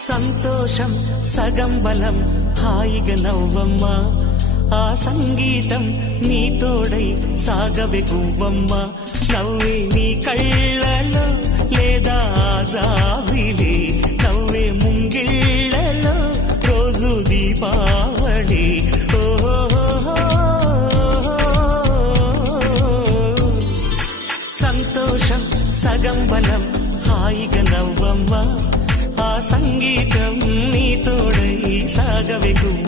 సంతోషం సగం బలం హాయిగా నవ్వమ్మా ఆ సంగీతం నీ తోడై సాగవే గువ్వమ్మ నవ్వే నీ కళ్ళలో లేదా జాబిలి నవ్వే ముంగిళ్ళలో రోజు దీపావళి సంతోషం సగం బలం హాయిగా నవ్వమ్మ ఆ సంగీతం నీ తోడై సాగవే గువ్వమ్మ